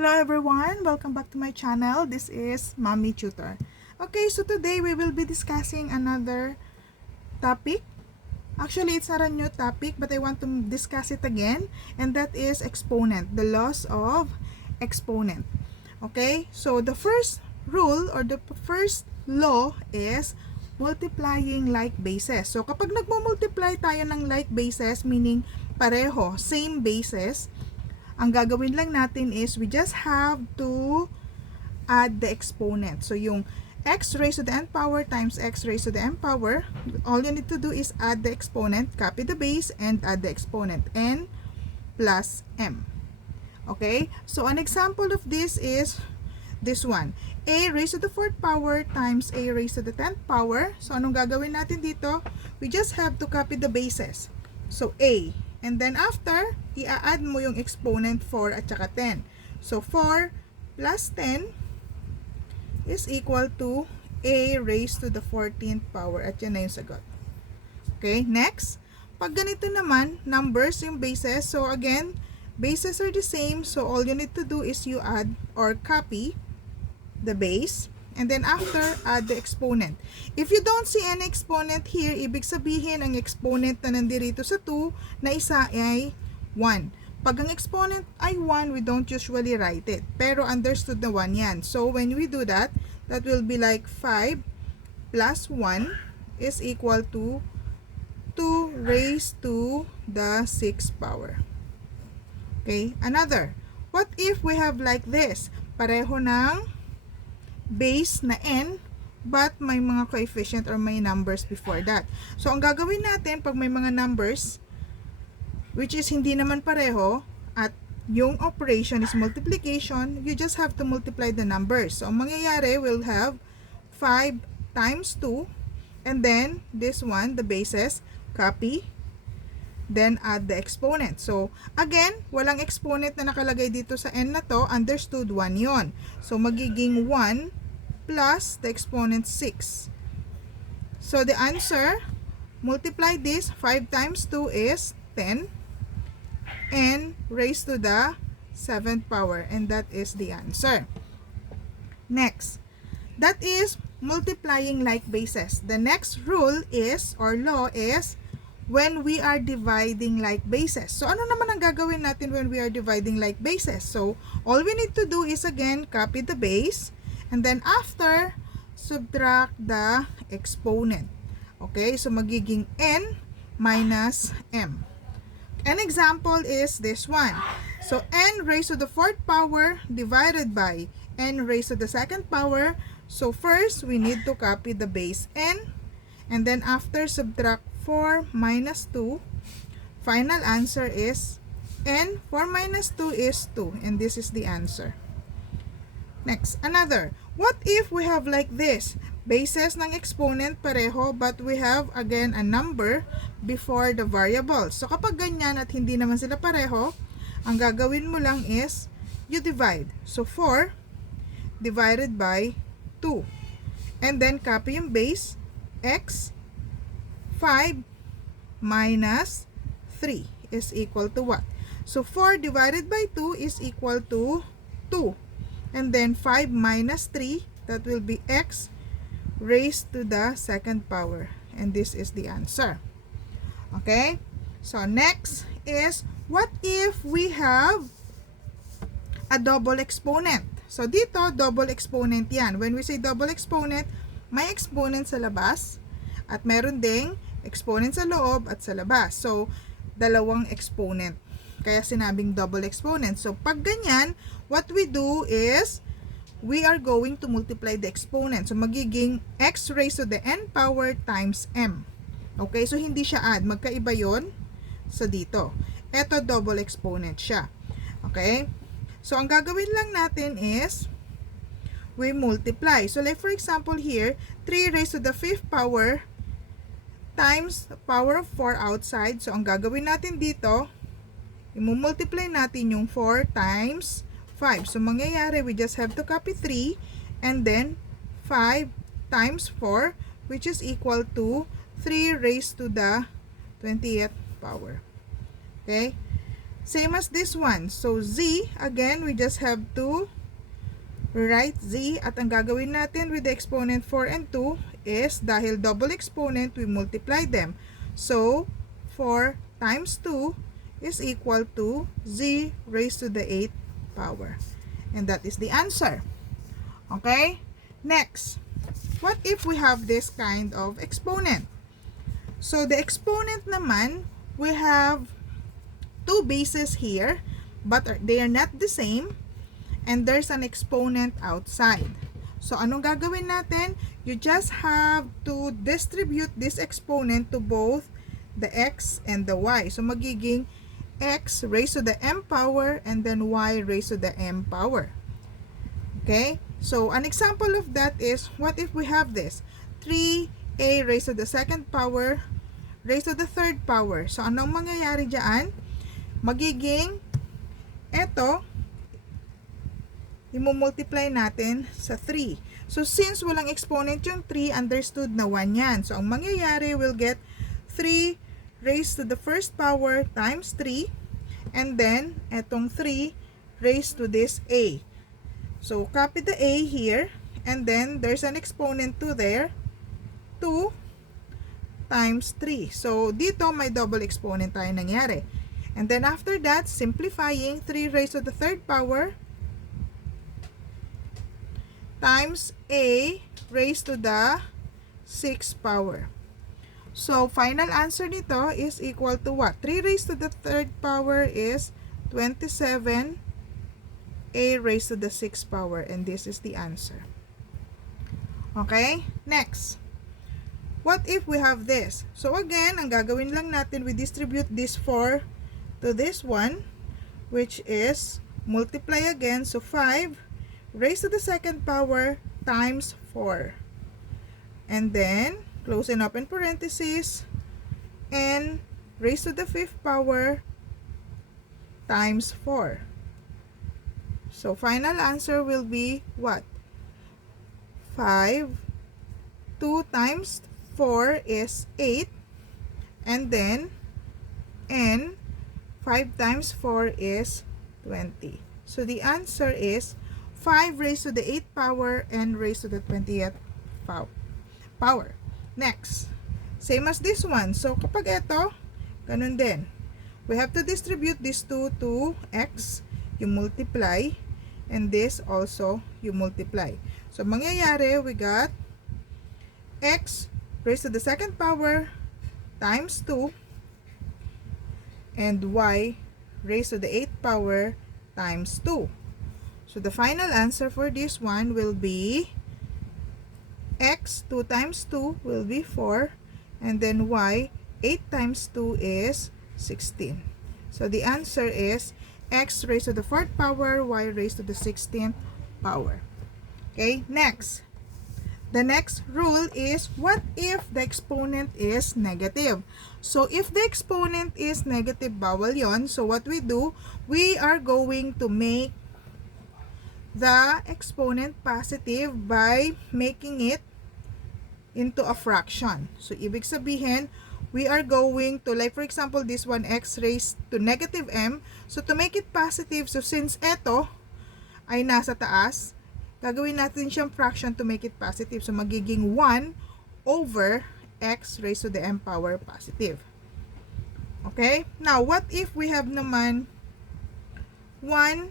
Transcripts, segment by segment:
Hello everyone, welcome back to my channel. This is Mommy Tutor. Okay, so today we will be discussing another topic. Actually, it's not a new topic, but I want to discuss it again, and that is exponent, the laws of exponent. Okay, so the first rule or the first law is multiplying like bases. So kapag nagmo-multiply tayo ng like bases, meaning pareho, same bases, ang gagawin lang natin is we just have to add the exponent. So yung x raised to the n power times x raised to the m power, all you need to do is add the exponent, copy the base, and add the exponent, n plus m. Okay? So an example of this is this one. A raised to the 4th power times a raised to the 10th power. So anong gagawin natin dito? We just have to copy the bases. So a. And then after, i-add mo yung exponent 4 at saka 10. So 4 plus 10 is equal to a raised to the 14th power. At yan na yung sagot. Okay, next. Pag ganito naman, numbers yung bases. So again, bases are the same. So all you need to do is you add or copy the base. And then after, add the exponent. If you don't see any exponent here, ibig sabihin ang exponent na nandirito sa 2 na isa ay 1. Pag ang exponent ay 1, we don't usually write it. Pero understood na 1 yan. So when we do that, that will be like 5 plus 1 is equal to 2 raised to the 6th power. Okay, another. What if we have like this? Pareho ng base na n, but may mga coefficient or may numbers before that. So, ang gagawin natin pag may mga numbers, which is hindi naman pareho, at yung operation is multiplication, you just have to multiply the numbers. So, ang mangyayari, we'll have 5 times 2, and then this one, the bases, copy, then add the exponent. So, again, walang exponent na nakalagay dito sa n na to, understood 1 yon. So, magiging 1 plus the exponent 6. So, the answer, multiply this, 5 times 2 is 10, and raised to the 7th power, and that is the answer. Next, that is multiplying like bases. The next rule is, or law is, when we are dividing like bases. So, ano naman ang gagawin natin when we are dividing like bases? So, all we need to do is, again, copy the base, and then after, subtract the exponent. Okay, so magiging n minus m. An example is this one. So, n raised to the 4th power divided by n raised to the 2nd power. So, first, we need to copy the base n, and then after, subtract 4 minus 2. Final answer is n. 4 minus 2 is 2, and this is the answer. Next, another. What if we have like this? Bases ng exponent pareho, but we have again a number before the variable. So kapag ganyan at hindi naman sila pareho, ang gagawin mo lang is you divide. So 4 divided by 2. And then copy yung base, x 5 minus 3 is equal to what? So 4 divided by 2 is equal to 2. And then 5 minus 3, that will be x raised to the 2nd power. And this is the answer. Okay? So next is, what if we have a double exponent? So dito, double exponent yan. When we say double exponent, may exponent sa labas at meron ding exponent sa loob at sa labas. So, dalawang exponent. Kaya sinabing double exponent. So, pag ganyan, what we do is, we are going to multiply the exponent. So, magiging x raised to the n power times m. Okay, so hindi siya add. Magkaiba yon sa dito. Ito, double exponent siya. Okay? So, ang gagawin lang natin is, we multiply. So, like for example here, 3 raised to the 5th power times the power of 4 outside. So, ang gagawin natin dito, i-multiply natin yung 4 times 5. So, mangyayari, we just have to copy 3 and then 5 times 4, which is equal to 3 raised to the 20th power. Okay? Same as this one. So z, again, we just have to write z, at ang gagawin natin with the exponent 4 and 2 is, dahil double exponent, we multiply them. So 4 times 2 is equal to z raised to the 8th power. And that is the answer. Okay? Next, what if we have this kind of exponent? So the exponent naman, we have two bases here, but they are not the same, and there's an exponent outside. So anong gagawin natin? You just have to distribute this exponent to both the x and the y. So magiging x raised to the m power and then y raised to the m power. Okay? So an example of that is, what if we have this? 3a raised to the second power raised to the third power. So anong mangyayari dyan? Magiging eto, i-multiply natin sa 3. So since walang exponent yung 3, understood na 1 yan. So ang mangyayari, we'll get 3 raised to the first power times 3, and then etong 3 raised to this a. So copy the a here, and then there's an exponent 2 there, 2 times 3. So dito may double exponent tayo nangyari. And then after that, simplifying, 3 raised to the third power times a raised to the 6th power. So final answer nito is equal to what? 3 raised to the third power is 27, a raised to the 6th power, and this is the answer. Okay? Next. What if we have this? So again, ang gagawin lang natin, we distribute this 4 to this one, which is multiply again. So 5 raised to the second power times 4. And then, close and open parenthesis, n raised to the 5th power times 4. So final answer will be what? 5. 2 times 4 is 8. And then, n 5 times 4 is 20. So the answer is 5 raised to the 8th power and raised to the 20th power. Next, same as this one. So kapag ito, ganun din. We have to distribute this 2 to x, you multiply, and this also you multiply. So mangyayari, we got x raised to the second power times 2, and y raised to the 8th power times 2. So the final answer for this one will be x 2 times 2 will be 4, and then y 8 times 2 is 16. So the answer is x raised to the 4th power, y raised to the 16th power. Okay, next. The next rule is, what if the exponent is negative? So if the exponent is negative, bawal yon. So what we do, we are going to make the exponent positive by making it into a fraction. So ibig sabihin, we are going to, like for example, this one, x raised to negative m. So to make it positive, so since eto ay nasa taas, gagawin natin siyang fraction to make it positive. So magiging 1 over x raised to the m power positive. Okay? Now, what if we have naman 1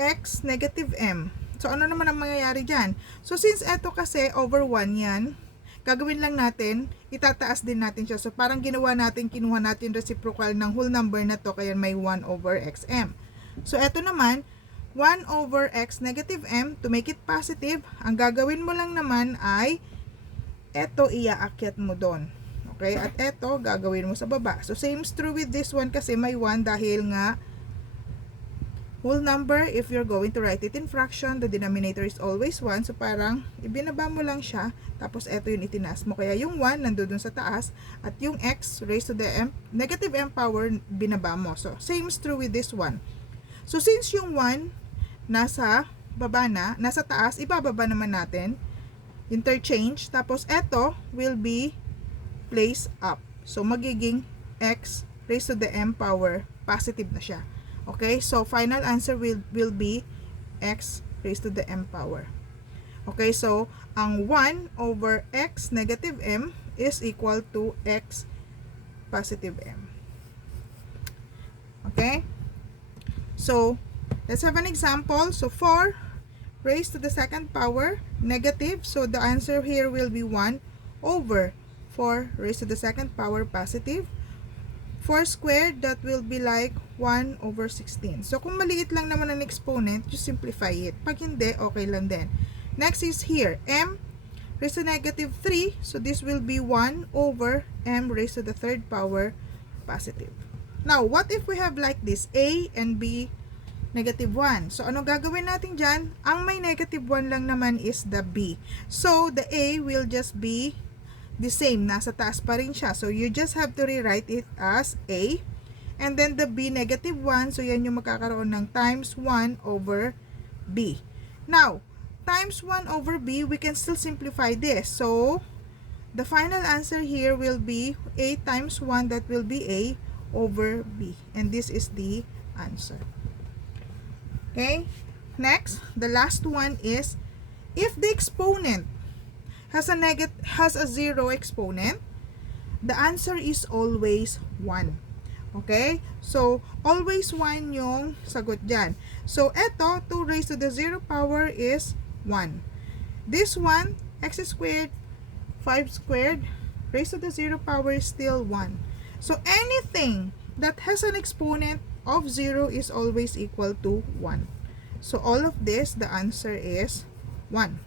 x negative m? So ano naman ang mangyayari dyan? So since eto kasi over 1 yan, gagawin lang natin, itataas din natin siya. So parang ginawa natin, kinuha natin reciprocal ng whole number na to, kaya may 1 over xm. So eto naman, 1 over x negative m, to make it positive, ang gagawin mo lang naman ay eto iaakyat mo doon. Okay? At eto gagawin mo sa baba. So same is true with this one kasi may 1 dahil nga whole number, if you're going to write it in fraction, the denominator is always 1. So parang ibinaba mo lang siya, tapos eto yung itinaas mo. Kaya yung 1 nandoon sa taas, at yung x raised to the m, negative m power, binaba mo. So same is true with this one. So since yung 1 nasa baba na, nasa taas, ibababa naman natin, interchange, tapos eto will be placed up. So magiging x raised to the m power positive na siya. Okay, so final answer will be x raised to the m power. Okay, so ang 1 over x negative m is equal to x positive m. Okay, so let's have an example. So 4 raised to the second power negative, so the answer here will be 1 over 4 raised to the second power positive. 4 squared, that will be like 1 over 16. So kung maliit lang naman ang exponent, just simplify it. Pag hindi, okay lang din. Next is here, m raised to negative 3, so this will be 1 over m raised to the third power positive. Now, what if we have like this, a and b negative 1. So, ano gagawin natin dyan? Ang may negative 1 lang naman is the b. So, the a will just be the same. Nasa taas pa rin siya. So, you just have to rewrite it as a. And then, the b negative 1. So, yan yung makakaroon ng times 1 over b. Now, times 1 over b, we can still simplify this. So, the final answer here will be a times 1. That will be a over b. And this is the answer. Okay, next, the last one is, if the exponent has a zero exponent, the answer is always 1. Okay, so always 1 yung sagot dyan. So eto, 2 raised to the 0 power is 1. This one, x squared, 5 squared, raised to the 0 power is still 1. So anything that has an exponent of 0 is always equal to 1. So all of this, the answer is 1.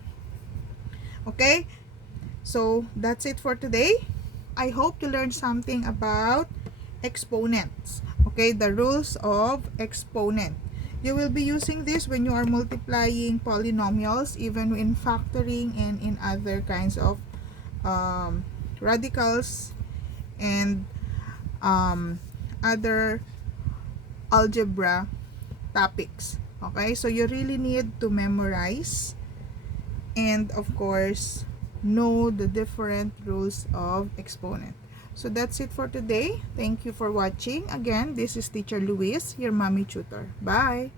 Okay? So that's it for today. I hope you learned something about exponents. Okay, the rules of exponent. You will be using this when you are multiplying polynomials, even in factoring and in other kinds of radicals and other algebra topics. Okay, so you really need to memorize and of course know the different rules of exponent. So that's it for today. Thank you for watching. Again, this is Teacher Luis, your mommy tutor. Bye!